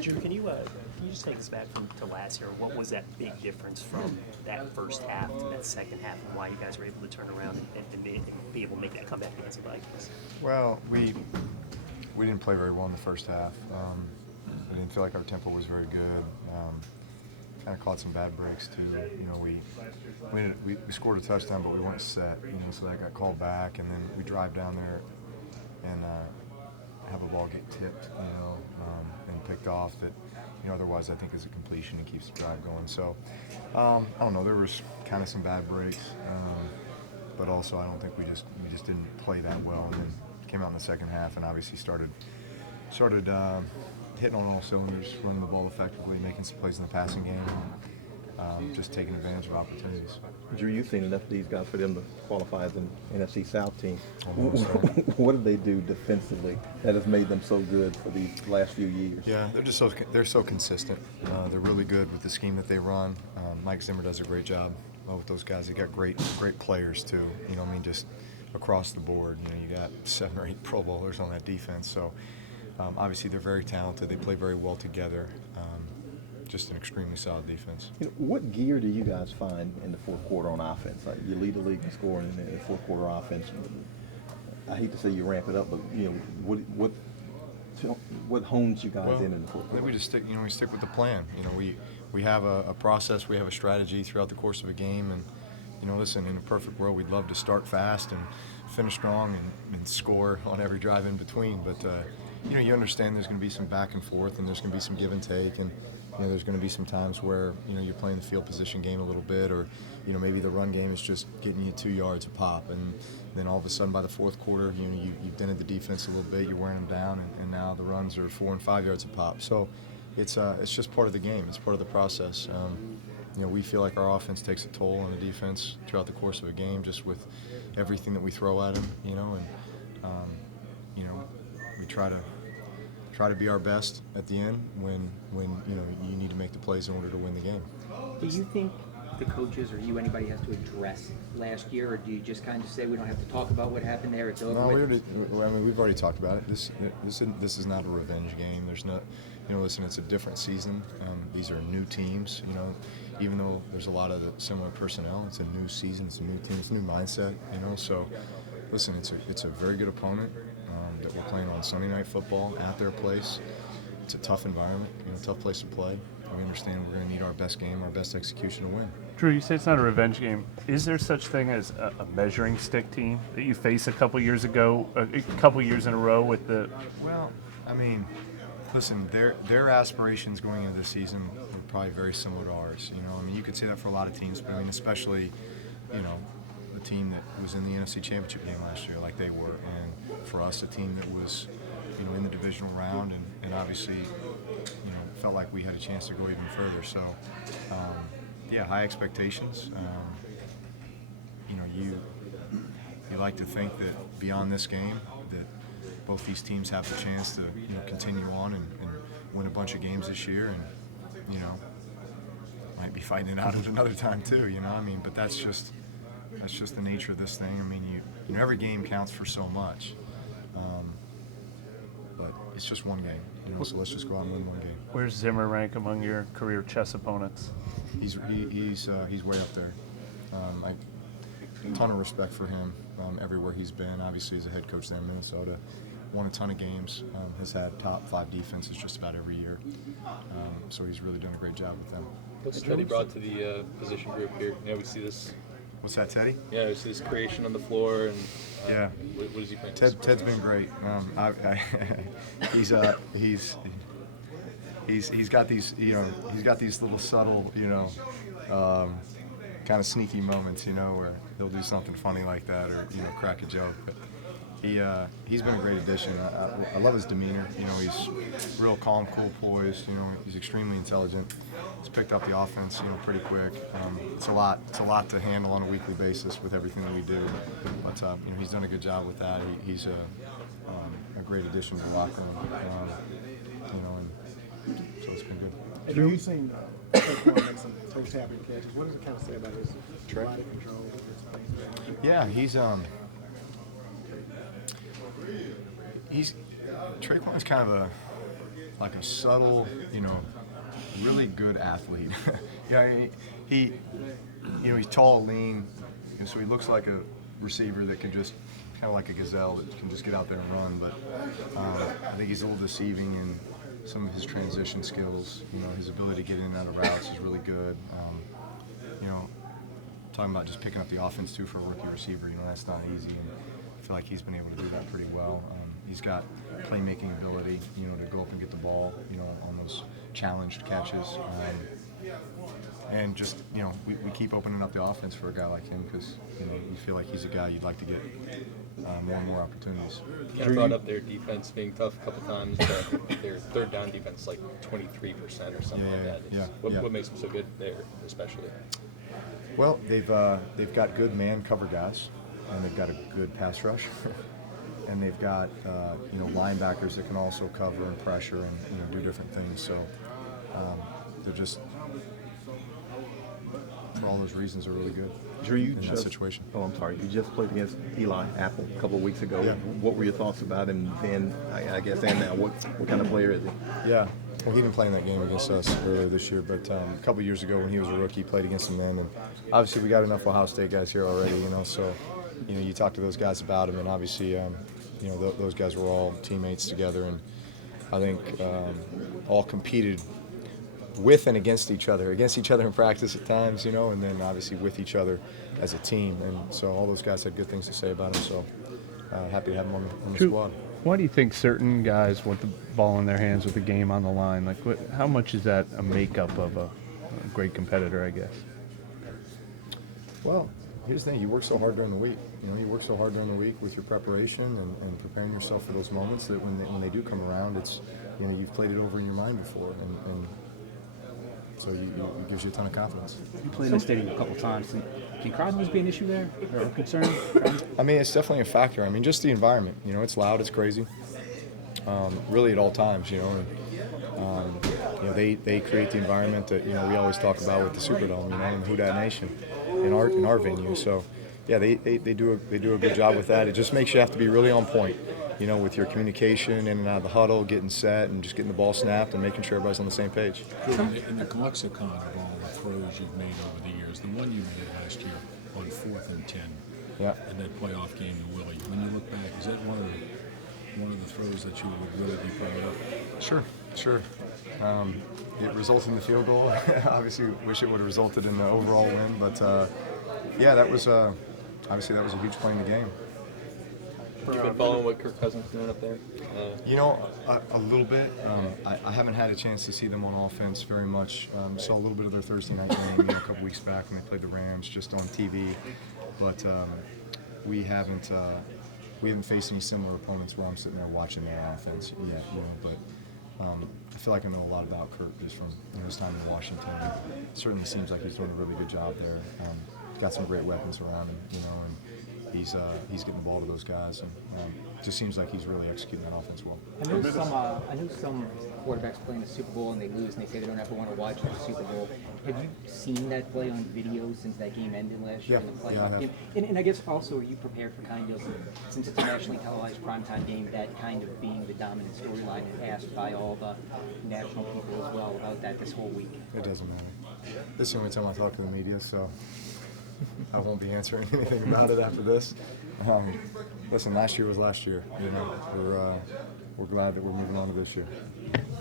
Drew, can you just take us back to last year? What was that big difference from that first half to that second half, and why you guys were able to turn around and be able to make that comeback against the Vikings? Well, we didn't play very well in the first half. I didn't feel like our tempo was very good. Kind of caught some bad breaks too. We scored a touchdown, but we weren't set. So that got called back, and then we drive down there and have a ball get tipped, and picked off that, otherwise I think is a completion and keeps the drive going. So I don't know. There was kind of some bad breaks, but also I don't think we just didn't play that well. And then came out in the second half and obviously started hitting on all cylinders, running the ball effectively, making some plays in the passing game, and just taking advantage of opportunities. Drew, you've seen enough of these guys for them to qualify as an NFC South team. Almost. What do they do defensively that has made them so good for these last few years? Yeah, they're so consistent. They're really good with the scheme that they run. Mike Zimmer does a great job with those guys. They got great players too. Just across the board. You got 7 or 8 Pro Bowlers on that defense. So obviously they're very talented. They play very well together. Just an extremely solid defense. What gear do you guys find in the fourth quarter on offense? Like, you lead the league in scoring in the fourth quarter offense. I hate to say you ramp it up, but what hones you guys in the fourth quarter? We just stick. We stick with the plan. We have a process. We have a strategy throughout the course of a game. And listen, in a perfect world, we'd love to start fast and finish strong and score on every drive in between. But you understand there's going to be some back and forth, and there's going to be some give and take, and there's going to be some times where you're playing the field position game a little bit, or maybe the run game is just getting you 2 yards a pop, and then all of a sudden by the fourth quarter, you've dented the defense a little bit, you're wearing them down, and now the runs are 4 and 5 yards a pop. So it's just part of the game. It's part of the process. We feel like our offense takes a toll on the defense throughout the course of a game, just with everything that we throw at them, we try to be our best at the end when you need to make the plays in order to win the game. Do you think the coaches or anybody has to address last year, or do you just kind of say we don't have to talk about what happened there? It's over. No, we've already talked about it. This is not a revenge game. There's no, listen, it's a different season. These are new teams. Even though there's a lot of similar personnel, it's a new season. It's a new team. It's a new mindset. So, listen, it's a very good opponent that we're playing on Sunday Night Football at their place. It's a tough environment, tough place to play. We understand we're going to need our best game, our best execution to win. Drew, you say it's not a revenge game. Is there such thing as a measuring stick team that you faced a couple years in a row with the? Well, listen, their aspirations going into this season were probably very similar to ours. You could say that for a lot of teams, but especially, the team that was in the NFC Championship game last year, like they were, and for us, a team that was, in the divisional round, and obviously, felt like we had a chance to go even further. So, high expectations. You like to think that beyond this game, that both these teams have the chance to continue on and win a bunch of games this year, and might be fighting it out at another time too. But that's just the nature of this thing. Every game counts for so much, but it's just one game. So let's just go out and win one game. Where's Zimmer rank among your career chess opponents? He's way up there. A ton of respect for him everywhere he's been. Obviously, as a head coach there in Minnesota, won a ton of games. Has had top 5 defenses just about every year. So he's really done a great job with them. What's Teddy brought to the position group here? We see this. What's that, Teddy? Yeah, we see this creation on the floor, and yeah. What does he think? Ted's been great. He's got these little subtle kind of sneaky moments where he'll do something funny like that or crack a joke. But he's been a great addition. I love his demeanor. He's real calm, cool, poised. He's extremely intelligent. He's picked up the offense pretty quick. It's a lot to handle on a weekly basis with everything that we do. But he's done a good job with that. He's a great addition to the locker room. And so it's been good. And you've seen Saquon make some toe-tapping catches. What does it kind of say about his body control? Yeah, Traquan's kind of like a subtle, really good athlete. Yeah, he he's tall, lean, so he looks like a receiver that can just kind of like a gazelle that can just get out there and run. But I think he's a little deceiving in some of his transition skills. His ability to get in and out of routes is really good. Talking about just picking up the offense too for a rookie receiver, that's not easy. And I feel like he's been able to do that pretty well. He's got playmaking ability, to go up and get the ball, on those challenged catches. And just, we keep opening up the offense for a guy like him because, you feel like he's a guy you'd like to get more and more opportunities. Kind of brought up their defense being tough a couple times, but their third down defense is like 23% or something like that. What makes them so good there, especially? Well, they've got good man cover guys, and they've got a good pass rush, and they've got linebackers that can also cover and pressure and do different things. So they're just, for all those reasons, are really good in that situation. Oh, I'm sorry. You just played against Eli Apple a couple of weeks ago. Yeah. What were your thoughts about him then? I guess and now, what kind of player is he? Yeah. Well, he didn't play in that game against us earlier this year, but a couple years ago when he was a rookie, he played against them then. And obviously we got enough Ohio State guys here already, so you talk to those guys about him, and obviously those guys were all teammates together, and I think all competed with and against each other in practice at times, and then obviously with each other as a team. And so all those guys had good things to say about him, so happy to have him on the Drew, squad. why do you think certain guys want the ball in their hands with the game on the line? Like, how much is that a makeup of a great competitor, I guess? Well, here's the thing. You work so hard during the week. You work so hard during the week with your preparation and preparing yourself for those moments that when they do come around, it's, you've played it over in your mind before. And so it gives you a ton of confidence. You played in the stadium a couple times. Can crowd noise be an issue there or a concern? I mean, it's definitely a factor. I mean, just the environment. It's loud, it's crazy. Really at all times. They create the environment that we always talk about with the Superdome. And Who Dat Nation in our venue. So yeah, they do a good job with that. It just makes you have to be really on point. With your communication in and out of the huddle, getting set, and just getting the ball snapped and making sure everybody's on the same page. In the lexicon of all the throws you've made over the years, the one you made last year on 4th and 10, in that playoff game to Willie, when you look back, is that one of the throws that you would really be proud of? Sure. It resulted in the field goal. Obviously, wish it would have resulted in the overall win, but that was obviously that was a huge play in the game. You've been following what Kirk Cousins is doing up there? A little bit. I haven't had a chance to see them on offense very much. Saw a little bit of their Thursday night game a couple weeks back when they played the Rams just on TV. But we haven't faced any similar opponents where I'm sitting there watching their offense yet. But I feel like I know a lot about Kirk just from his time in Washington. It certainly seems like he's doing a really good job there. Got some great weapons around him, and he's getting the ball to those guys, and just seems like he's really executing that offense well. I know some quarterbacks play in the Super Bowl and they lose and they say they don't ever want to watch the Super Bowl. Have you seen that play on video since that game ended last year in the playoff game? And I guess also, are you prepared for kind of, since it's a nationally televised primetime game, that kind of being the dominant storyline and asked by all the national people as well about that this whole week? It doesn't matter. This is the only time I talk to the media, so I won't be answering anything about it after this. Listen, last year was last year. We're glad that we're moving on to this year.